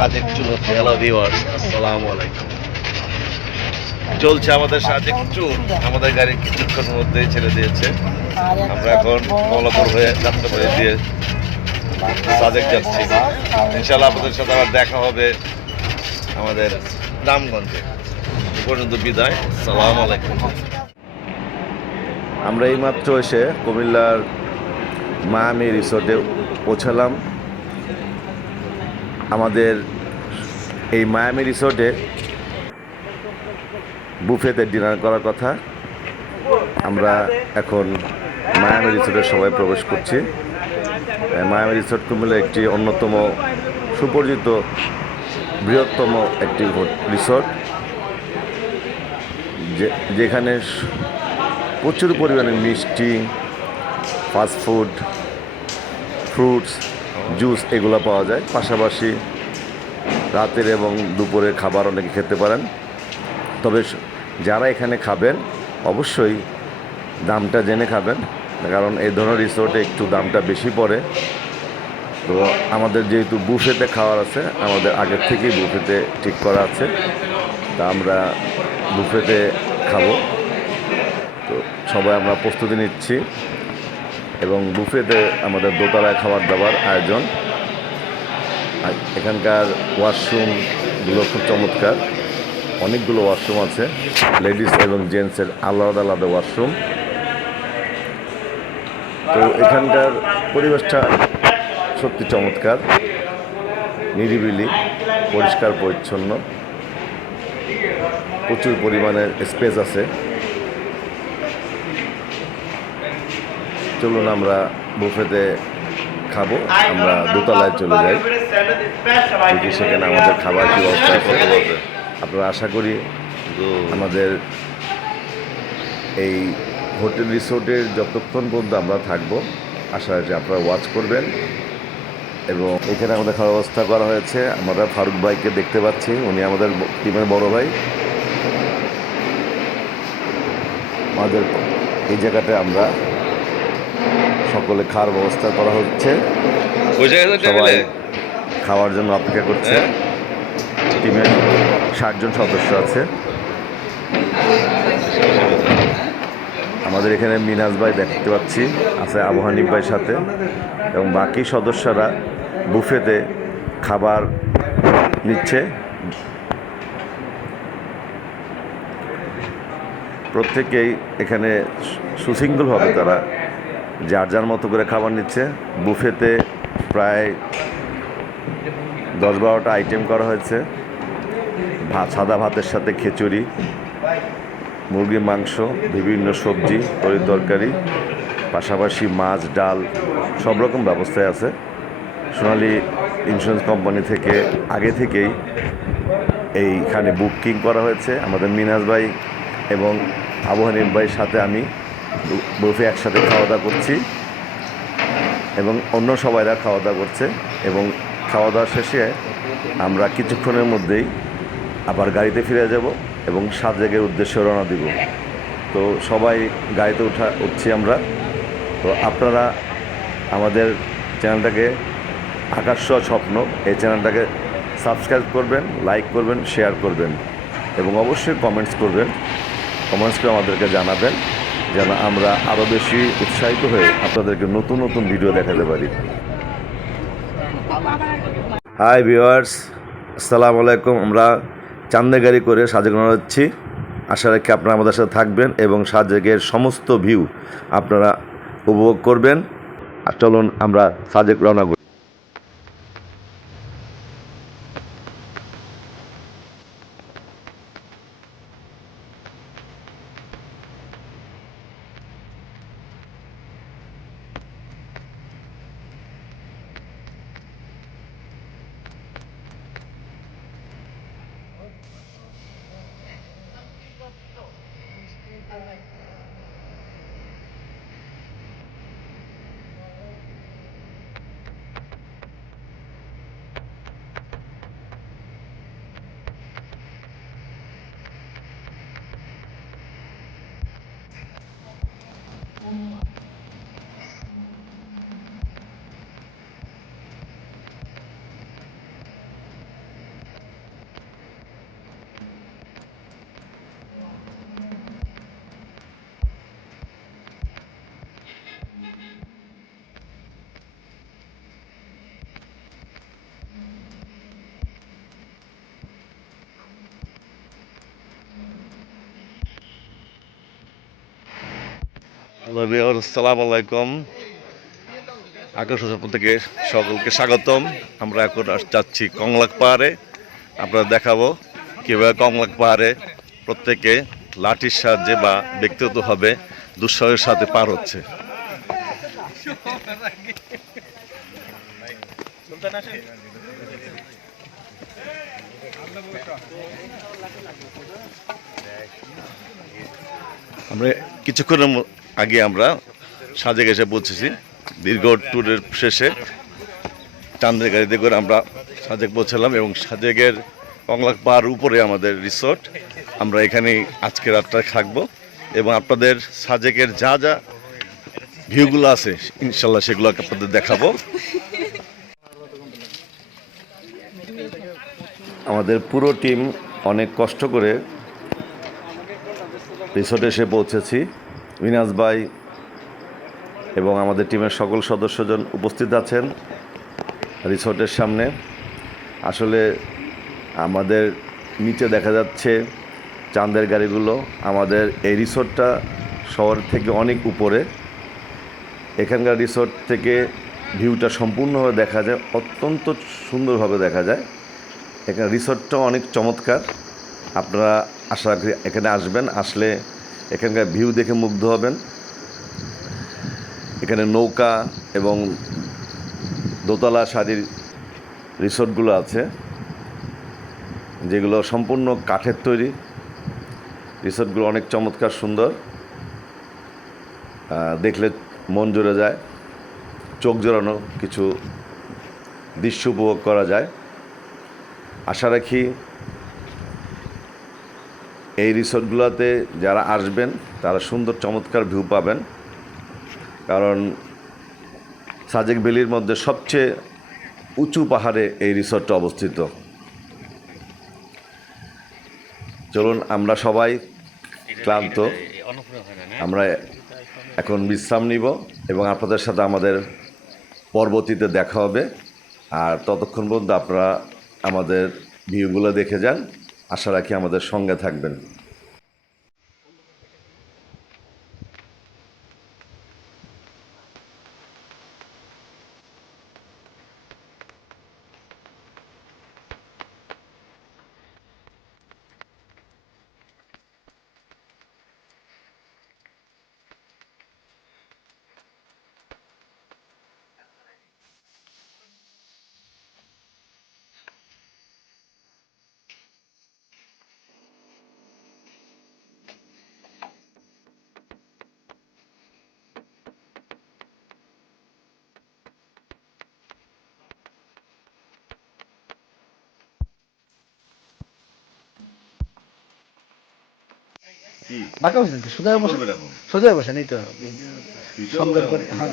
Sajek tour hello viewers, আসসালামু আলাইকুম। চলছে আমাদের সাজেক ট্যুর। আমাদের গাড়ি কিছুক্ষণের মধ্যেই ছেড়ে দিয়েছে। আমরা এখন কমলাপুর হয়ে যাত্রাবাড়ি দিয়ে সাজেক যাচ্ছি। ইনশাআল্লাহ আপনাদের সাথে আবার দেখা হবে আমাদের রামগঞ্জে। এ পর্যন্ত বিদায়, আসসালামু আলাইকুম। আমরা এইমাত্র এসে কুমিল্লার মায়ামি রিসোর্টে পৌঁছালাম। আমাদের এই মায়ামি রিসোর্টে বুফেতে ডিনার করার কথা। আমরা এখন মায়ামি রিসোর্টে সবাই প্রবেশ করছি। মায়ামি রিসোর্ট কুমিল্লা একটি অন্যতম সুপরিচিত বৃহত্তম একটি রিসোর্ট, যেখানে প্রচুর পরিমাণে মিষ্টি, ফাস্টফুড, ফ্রুটস, জুস এগুলো পাওয়া যায়। পাশাপাশি রাতের এবং দুপুরের খাবার অনেকে খেতে পারেন। তবে যারা এখানে খাবেন অবশ্যই দামটা জেনে খাবেন, কারণ এই ধরনের রিসোর্টে একটু দামটা বেশি পড়ে। তো আমাদের যেহেতু বুফেতে খাওয়ার আছে, আমাদের আগের থেকেই বুফেতে ঠিক করা আছে, তা আমরা বুফেতে খাবো। তো সবাই আমরা প্রস্তুতি নিচ্ছি এবং বুফেতে আমাদের দোতলায় খাবার দাবার আয়োজন। আর এখানকার ওয়াশরুমগুলো খুব চমৎকার। অনেকগুলো ওয়াশরুম আছে, লেডিস এবং জেন্টসের আলাদা আলাদা ওয়াশরুম। তো এখানকার পরিবেশটা সত্যি চমৎকার, নিরিবিলি, পরিষ্কার পরিচ্ছন্ন, প্রচুর পরিমাণে স্পেস আছে। চলুন আমরা বুফেতে খাবো। আমরা দোতলায় চলে যাই, দেখি সেখানে আমাদের খাবার কি অবস্থা আছে। আপনারা আশা করি আমাদের এই হোটেল রিসোর্টের যতক্ষণ পর্যন্ত আমরা থাকবো, আশা রাখি আপনারা ওয়াচ করবেন। এবং এখানে আমাদের খাওয়ার ব্যবস্থা করা হয়েছে। আমরা ফারুক ভাইকে দেখতে পাচ্ছি, উনি আমাদের টিমের বড় ভাই। আমাদের এই জায়গাটায় আমরা সকলে খাওয়ার ব্যবস্থা করা হচ্ছে, সবাই খাওয়ার জন্য অপেক্ষা করছে। টিমের 60 জন সদস্য আছে। আমাদের এখানে মিনাজ ভাই দেখতে পাচ্ছি আছে আবু হানিফ ভাইয়ের সাথে, এবং বাকি সদস্যরা বুফেতে খাবার নিচ্ছে। প্রত্যেকেই এখানে সুশৃঙ্খলভাবে তারা যার যার মতো করে খাবার নিচ্ছে। বুফেতে প্রায় 10-12টা আইটেম করা হয়েছে। সাদা ভাতের সাথে খিচুড়ি, মুরগির মাংস, বিভিন্ন সবজি, তরির তরকারি, পাশাপাশি মাছ, ডাল, সব রকম ব্যবস্থায় আছে। সোনালী ইন্স্যুরেন্স কোম্পানি থেকে আগে থেকেই এইখানে বুকিং করা হয়েছে। আমাদের মিনাজ ভাই এবং আবু হানিফ ভাইয়ের সাথে আমি বুফে একসাথে খাওয়া দাওয়া করছি এবং অন্য সবাইরা খাওয়া দাওয়া করছে। এবং খাওয়া দাওয়া শেষে আমরা কিছুক্ষণের মধ্যেই আবার গাড়িতে ফিরে যাব এবং সাজেকের উদ্দেশ্যে রওনা দিব। তো সবাই গাড়িতে উঠছি আমরা। তো আপনারা আমাদের চ্যানেলটাকে আকাশ ছোঁয়া স্বপ্ন, এই চ্যানেলটাকে সাবস্ক্রাইব করবেন, লাইক করবেন, শেয়ার করবেন এবং অবশ্যই কমেন্টস করবেন। কমেন্টস করে আমাদেরকে জানাবেন, যেন আমরা আরও বেশি উৎসাহিত হয়ে আপনাদেরকে নতুন নতুন ভিডিও দেখাতে পারি। হাই ভিউয়ার্স, আসসালামু আলাইকুম। আমরা চান্দে গাড়ি করে সাজেক রওনা হচ্ছি। আশা রাখি আপনারা আমাদের সাথে থাকবেন এবং সাজেকের সমস্ত ভিউ আপনারা উপভোগ করবেন। আর চলুন আমরা সাজেক রওনা করি। আসসালামু আলাইকুম। আকাশ থেকে সকলকে স্বাগতম। আমরা এখন যাচ্ছি কংলাক পাহাড়ে। আপনারা দেখাবো কীভাবে কংলাক পাহাড়ে প্রত্যেকে লাঠির সাহায্যে বা ব্যক্তিগতভাবে দুঃসাহের সাথে পার হচ্ছে। আমরা কিছুক্ষণের আগে আমরা সাজেক এসে পৌঁছেছি। দীর্ঘ ট্যুরের শেষে চাঁদের গাড়িতে করে আমরা সাজেক পৌঁছালাম এবং সাজেকের কংলাক পাহাড় উপরে আমাদের রিসোর্ট। আমরা এখানেই আজকে রাতটা থাকবো এবং আপনাদের সাজেকের যা যা ভিউগুলো আছে ইনশাল্লাহ সেগুলো আপনাদের দেখাবো। আমাদের পুরো টিম অনেক কষ্ট করে রিসোর্টে এসে পৌঁছেছি। বিনাশ ভাই এবং আমাদের টিমের সকল সদস্যজন উপস্থিত আছেন রিসোর্টের সামনে। আসলে আমাদের নিচে দেখা যাচ্ছে চাঁদের গাড়িগুলো। আমাদের এই রিসোর্টটা শহর থেকে অনেক উপরে। এখানকার রিসোর্ট থেকে ভিউটা সম্পূর্ণভাবে দেখা যায়, অত্যন্ত সুন্দরভাবে দেখা যায়। এখানে রিসোর্টটাও অনেক চমৎকার। আপনারা আশা করি এখানে আসবেন, আসলে এখানকার ভিউ দেখে মুগ্ধ হবেন। এখানে নৌকা এবং দোতলা সারির রিসোর্টগুলো আছে, যেগুলো সম্পূর্ণ কাঠের তৈরি। রিসোর্টগুলো অনেক চমৎকার সুন্দর, দেখলে মন জুড়ে যায়, চোখ জোড়ানো কিছু দৃশ্য উপভোগ করা যায়। আশা রাখি এই রিসোর্টগুলোতে যারা আসবেন তারা সুন্দর চমৎকার ভিউ পাবেন, কারণ সাজেক ভ্যালির মধ্যে সবচেয়ে উঁচু পাহাড়ে এই রিসোর্টটা অবস্থিত। চলুন, আমরা সবাই ক্লান্ত, আমরা এখন বিশ্রাম নিব এবং আপনাদের সাথে আমাদের পরবর্তীতে দেখা হবে। আর ততক্ষণ পর্যন্ত আপনারা আমাদের ভিউগুলো দেখে যান। আশা রাখি আমাদের সঙ্গে থাকবেন। বাঁকা বসেন সোজা বসে, সোজা বসেন, এই তো সুন্দর করে। হ্যাঁ,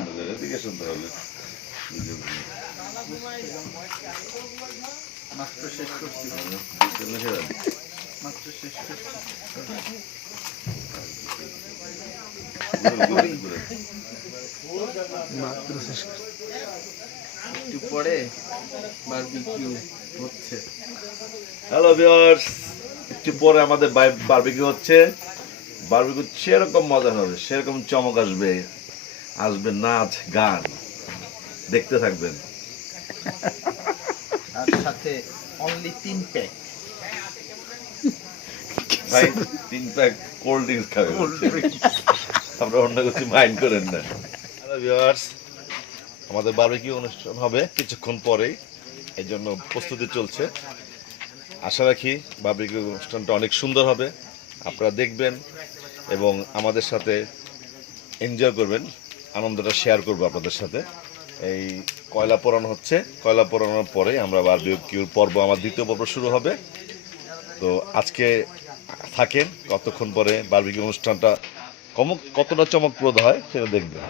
মাত্র শেষ করছি, মাত্র শেষ করছি, মাত্র শেষ করছি। একটু পরে বারবিকিউ হচ্ছে। হ্যালো ভিউয়ার্স, একটু পরে আমাদের বারবিকিউ হচ্ছে। বারবিকিউ সেরকম মজা হবে, সেরকম চমক আসবে, আসবে নাচ গান, দেখতে থাকবেন। আর সাথে অনলি 3 প্যাক ভাই, 3 প্যাক কোল্ড ড্রিঙ্কস খাবে, আমরা অন্য কিছু মাইন্ড করেন না। হ্যালো ভিউয়ার্স, আমাদের বারবিকিউ অনুষ্ঠান হবে কিছুক্ষণ পরেই, এই জন্য প্রস্তুতি চলছে। আশা রাখি বারবিকিউ অনুষ্ঠানটা অনেক সুন্দর হবে, আপনারা দেখবেন এবং আমাদের সাথে এনজয় করবেন, আনন্দটা শেয়ার করবো আপনাদের সাথে। এই কয়লা পোড়ানো হচ্ছে, কয়লা পোড়ানোর পরে আমরা বারবিকিউর পর্ব, আমার দ্বিতীয় পর্ব শুরু হবে। তো আজকে থাকেন, কতক্ষণ পরে বারবিকিউ অনুষ্ঠানটা কতটা চমকপ্রদ হয় সেটা দেখবেন।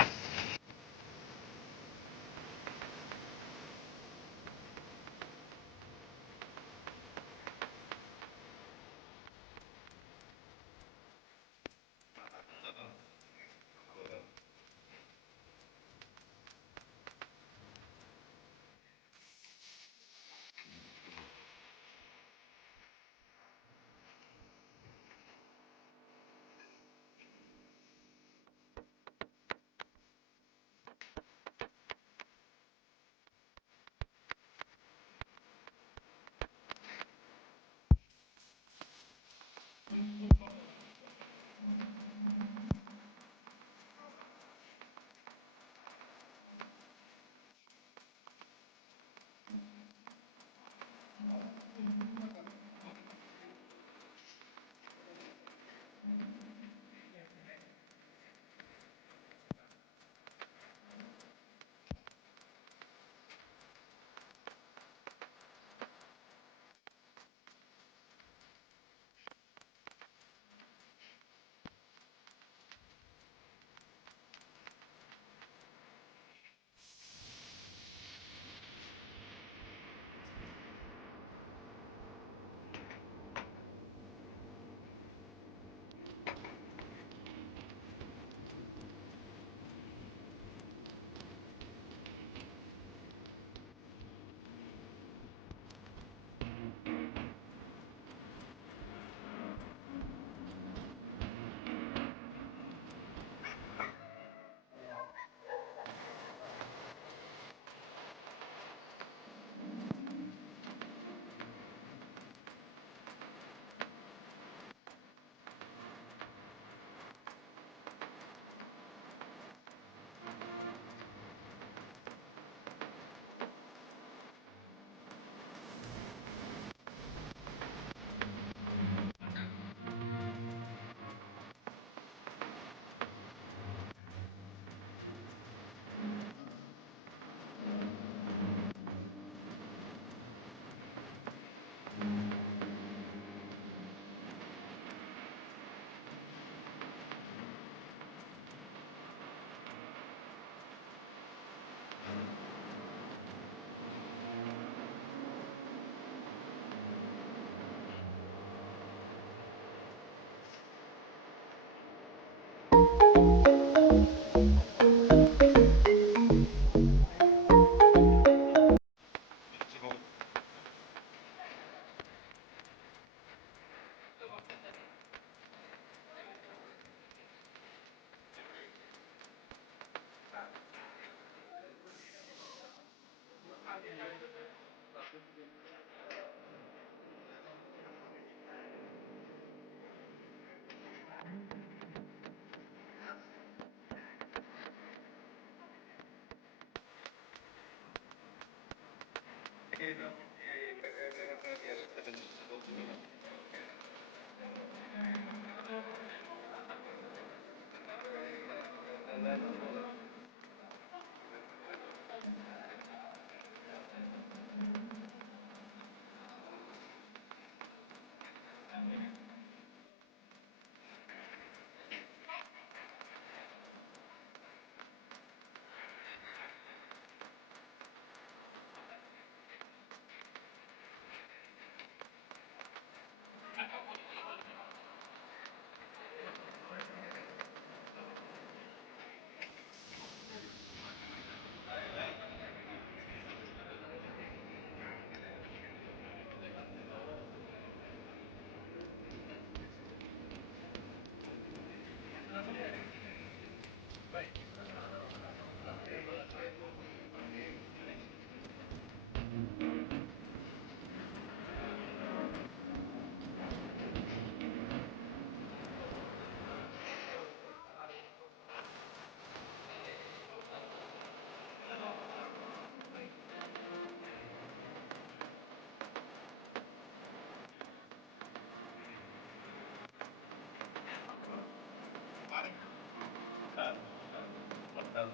আমরা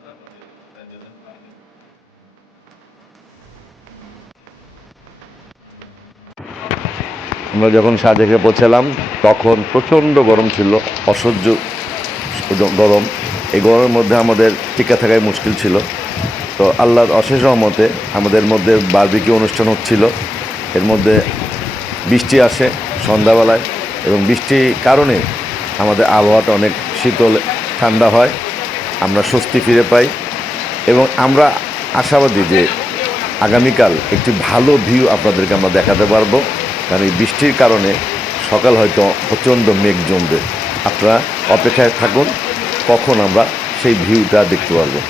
যখন সাজেকে পৌঁছালাম তখন প্রচণ্ড গরম ছিল, অসহ্য গরম। এই গরমের মধ্যে আমাদের টিকা থাকাই মুশকিল ছিল। তো আল্লাহর অশেষ রহমতে আমাদের মধ্যে বারবিকিউ অনুষ্ঠান হচ্ছিল। এর মধ্যে বৃষ্টি আসে সন্ধ্যাবেলায়, এবং বৃষ্টির কারণে আমাদের আবহাওয়াটা অনেক শীতল ঠান্ডা হয়, আমরা স্বস্তি ফিরে পাই এবং আমরা আশাবাদী যে আগামীকাল একটি ভালো ভিউ আপনাদেরকে আমরা দেখাতে পারবো। কারণ এই বৃষ্টির কারণে সকাল হয়তো প্রচণ্ড মেঘ জমবে। আপনারা অপেক্ষায় থাকুন কখন আমরা সেই ভিউটা দেখতে পারবো।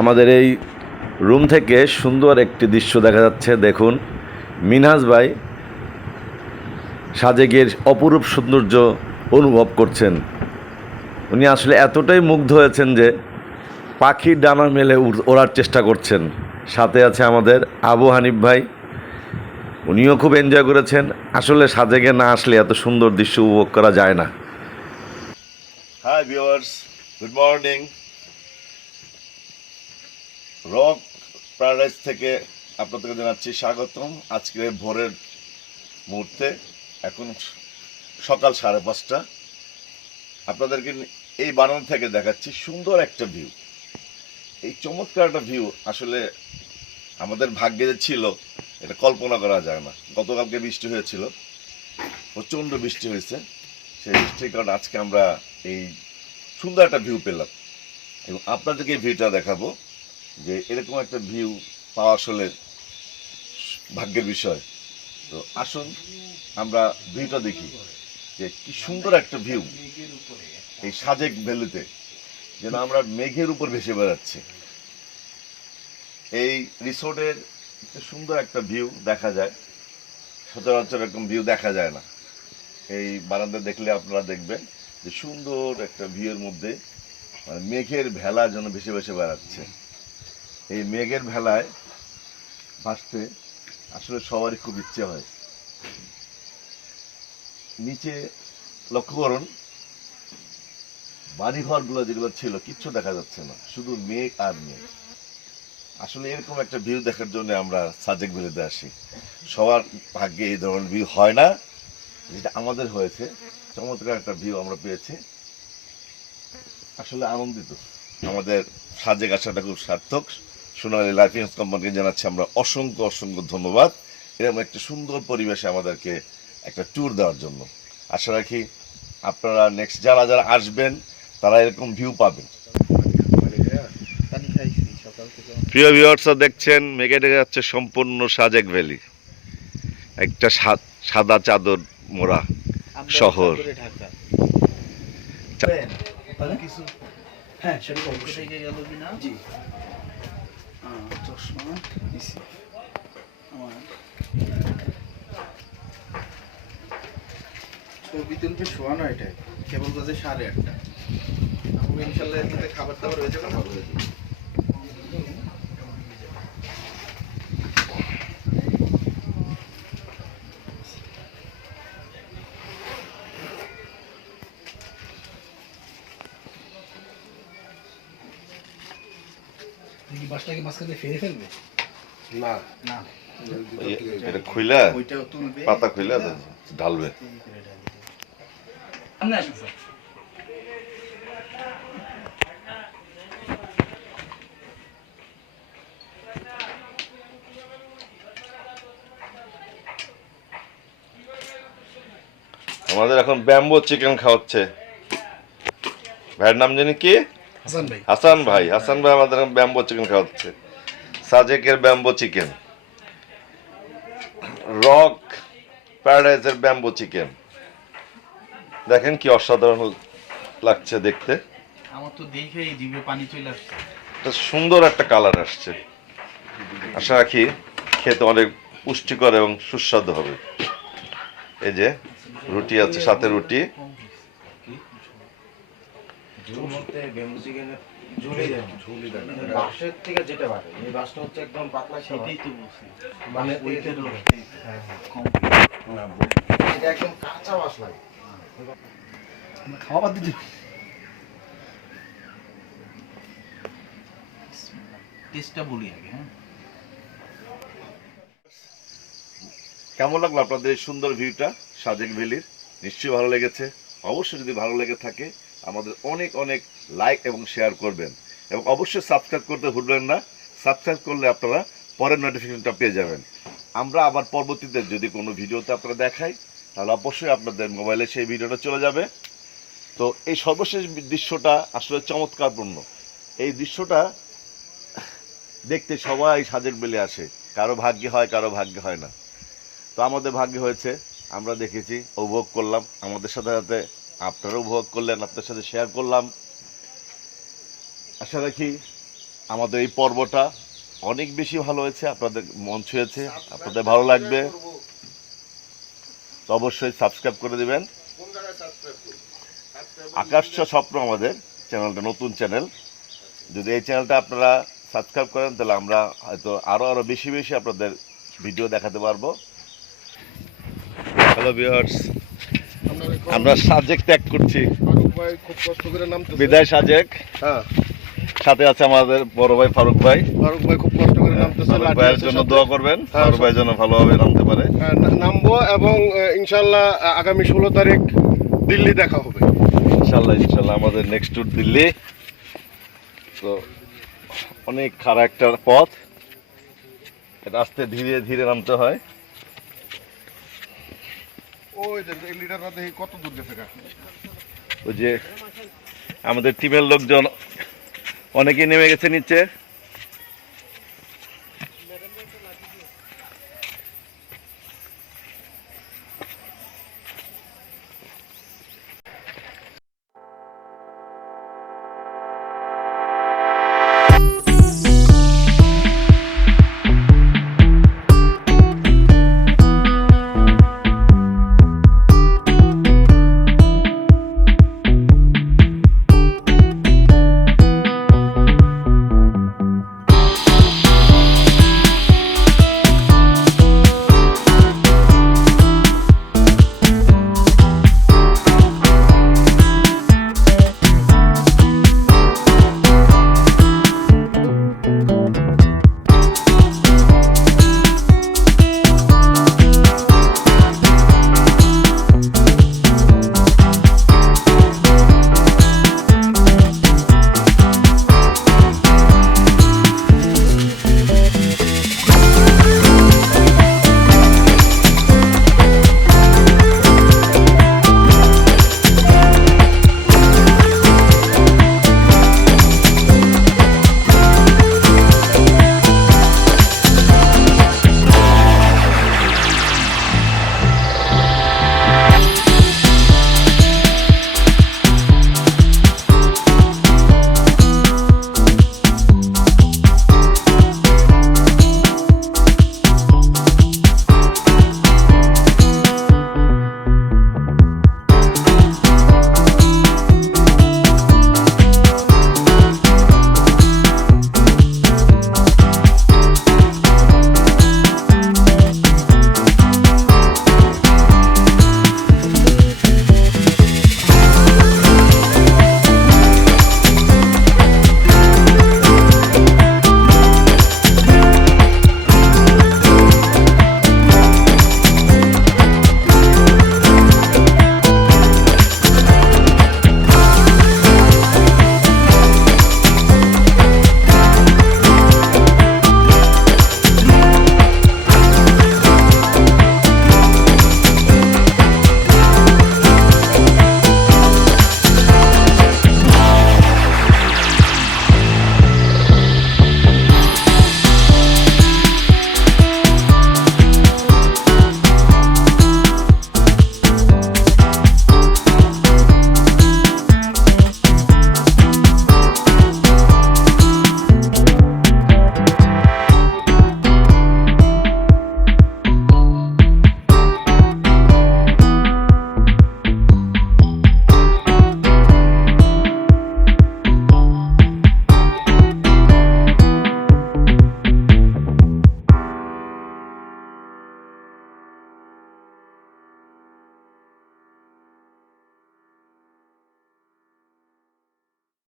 আমাদের এই রুম থেকে সুন্দর একটি দৃশ্য দেখা যাচ্ছে। দেখুন, মিনহাজ ভাই সাজেকের অপরূপ সৌন্দর্য অনুভব করছেন। উনি আসলে এতটাই মুগ্ধ হয়েছেন যে পাখির ডানা মেলে ওড়ার চেষ্টা করছেন। সাথে আছে আমাদের আবু হানিফ ভাই, উনিও খুব এনজয় করেছেন। আসলে সাজেকে না আসলে এত সুন্দর দৃশ্য উপভোগ করা যায় না। Hi viewers, good morning. Rock paradise থেকে আপনাদেরকে জানাচ্ছি স্বাগতম। আজকে ভোরের মুহূর্তে, এখন সকাল 5:30। আপনাদেরকে এই বানান থেকে দেখাচ্ছি সুন্দর একটা ভিউ। এই চমৎকার একটা ভিউ আসলে আমাদের ভাগ্যে যে ছিল এটা কল্পনা করা যায় না। গতকালকে বৃষ্টি হয়েছিল, প্রচণ্ড বৃষ্টি হয়েছে। সেই বৃষ্টির কারণে আজকে আমরা এই সুন্দর একটা ভিউ পেলাম এবং আপনাদেরকে এই ভিউটা দেখাবো যে এরকম একটা ভিউ পাওয়া আসলে ভাগ্যের বিষয়। তো আসুন আমরা ভিউটা দেখি যে কি সুন্দর একটা ভিউ এই সাজেক ভ্যালিতে, যেন আমরা মেঘের উপর ভেসে বেড়াচ্ছি। এই রিসোর্টের সুন্দর একটা ভিউ দেখা যায়, সচরাচর এরকম ভিউ দেখা যায় না। এই বারান্দা দেখলে আপনারা দেখবেন যে সুন্দর একটা ভিউয়ের মধ্যে মানে মেঘের ভেলা যেন ভেসে ভেসে বেড়াচ্ছে। এই মেঘের ভেলায় ভাসতে আসলে সবারই খুব ইচ্ছে হয়। নিচে লক্ষ্য করুন, বাড়িঘরগুলো যেগুলো ছিল কিচ্ছু দেখা যাচ্ছে না, শুধু মেঘ আর মেঘ। আসলে এরকম একটা ভিউ দেখার জন্য আমরা সাজেক ভ্যালিতে আসি। সবার ভাগ্যে এই ধরনের ভিউ হয় না, যেটা আমাদের হয়েছে। চমৎকার একটা ভিউ আমরা পেয়েছি, আসলে আনন্দিত। আমাদের সাজেক আসাটা খুব সার্থক। সোনালী লাইফ ইন্স্যুরেন্স কোম্পানিকে জানাচ্ছি আমরা অসংখ্য অসংখ্য ধন্যবাদ, এরকম একটা সুন্দর পরিবেশে আমাদেরকে একটা ট্যুর দেওয়ার জন্য। আশা রাখি আপনারা নেক্সট যারা যারা আসবেন তারা এরকম ভিউ পাবেন। প্রিয় ভিউয়ার্সরা, দেখছেন মেঘে ঢেকে যাচ্ছে সম্পূর্ণ সাজেক ভ্যালি, একটা সাদা চাদর মোড়া শহর। হ্যাঁ, সেটা তো অবশ্যই গেল কিনা। জি, চশমা নিছি আমার। ছবি তুলবে শোয়ানো, এটাই কেবল বাজে 8:30। আমি ইনশাল্লাহ এতে খাবার দাবার হয়ে যাবে, ভালো হয়ে যাবে। বাসটা কি মাঝখানে ফেরে ফেলবে? না না, এটা খুইলা ওইটাও তুলবে, পাতা খুইলা ঢালবে। সামনে আসুন স্যার। আমাদের এখন ব্যাম্বো চিকেন খাওয়াচ্ছে। ভাইয়ের নাম জানি কি? হাসান ভাই। হাসান ভাই। হাসান ভাই আমাদের এখন ব্যাম্বো চিকেন খাওয়াচ্ছে। সাজেকের ব্যাম্বো চিকেন, রক প্যারাডাইজের ব্যাম্বো চিকেন। দেখেন কি অসাধারণ লাগছে দেখতে। আমার তো দেখেই জিভে পানি চলে আসছে। এটা সুন্দর একটা কালার আসছে, আশা রাখি খেতে অনেক পুষ্টিকর এবং সুস্বাদু হবে। এই যে রুটি আছে, সাথে রুটি। বাঁশের থেকে যেটা বাড়ে এই বাঁশটা হচ্ছে একদম পাতলা সেটাই তো বলছি, মানে ওইটার কম। এটা একদম কাঁচা বাঁশ লাগে। খাওয়া বাদ দিলি টেস্টটা বলি আগে। হ্যাঁ, কেমন লাগলো আপনাদের এই সুন্দর ভিউটা সাজেক ভ্যালির? নিশ্চয়ই ভালো লেগেছে। অবশ্যই যদি ভালো লেগে থাকে আমাদের অনেক অনেক লাইক এবং শেয়ার করবেন, এবং অবশ্যই সাবস্ক্রাইব করতে ভুলবেন না। সাবস্ক্রাইব করলে আপনারা পরের নোটিফিকেশনটা পেয়ে যাবেন। আমরা আবার পরবর্তীতে যদি কোনো ভিডিওতে আপনারা দেখাই, তাহলে অবশ্যই আপনাদের মোবাইলে সেই ভিডিওটা চলে যাবে। তো এই সর্বশেষ দৃশ্যটা আসলে চমৎকারপূর্ণ। এই দৃশ্যটা দেখতে সবাই সাজেক ভ্যালি আসে, কারো ভাগ্যে হয়, কারো ভাগ্যে হয় না। তো আমাদের ভাগ্য হয়েছে, আমরা দেখেছি, উপভোগ করলাম, আমাদের সাথে সাথে আপনারাও উপভোগ করলেন, আপনাদের সাথে শেয়ার করলাম। আশা রাখি আমাদের এই পর্বটা অনেক বেশি ভালো হয়েছে, আপনাদের মন ছুঁয়েছে, আপনাদের ভালো লাগবে। তো অবশ্যই সাবস্ক্রাইব করে দিবেন। আকাশ ছোঁয়া স্বপ্ন আমাদের চ্যানেলটা, নতুন চ্যানেল। যদি এই চ্যানেলটা আপনারা সাবস্ক্রাইব করেন তাহলে আমরা হয়তো আরো বেশি বেশি আপনাদের ভিডিও দেখাতে পারবো। হ্যালো ভিউয়ার্স, আমরা সাজেক ত্যাগ করছি, ফারুক ভাই খুব কষ্ট করে নামতেছে। বিদায় সাজেক। হ্যাঁ, সাথে আছে আমাদের বড় ভাই ফারুক ভাই। ফারুক ভাই খুব কষ্ট করে নামতেছে। ফারুক লাঠি ভাইয়ের আছে জন্য সাথে। দোয়া করবেন, হ্যাঁ, ফারুক ভাই যেন ভালোভাবে নামতে পারে। হ্যাঁ, নামবো এবং ইনশাল্লাহ আগামী 16 তারিখ দিল্লি দেখা হবে। ইনশাল্লাহ ইনশাল্লাহ আমাদের নেক্সট ট্যুর দিল্লি। তো অনেক খারাপ একটা পথ, এটা আস্তে ধীরে ধীরে নামতে হয়। ওই যে লিডাররা দেখি কত দূর গেছে গা। ওই যে আমাদের টিমের লোকজন অনেকেই নেমে গেছে নিচে।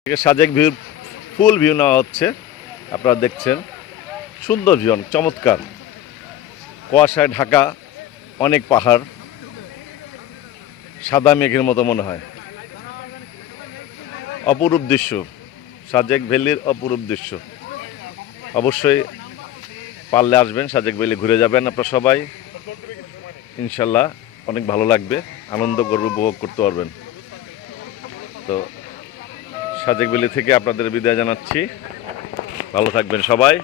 সাজেক ভিউ ফুল ভিউ নেওয়া হচ্ছে। আপনারা দেখছেন সুন্দর ভিউ, চমৎকার, কুয়াশায় ঢাকা অনেক পাহাড়, সাদা মেঘের মতো মনে হয়। অপরূপ দৃশ্য, সাজেক ভ্যালির অপরূপ দৃশ্য। অবশ্যই পারলে আসবেন, সাজেক ভ্যালি ঘুরে যাবেন আপনারা সবাই, ইনশাল্লাহ অনেক ভালো লাগবে, আনন্দ করবে, উপভোগ করতে পারবেন। তো সাজেক ভ্যালি থেকে আপনাদের বিদায় জানাচ্ছি, ভালো থাকবেন সবাই।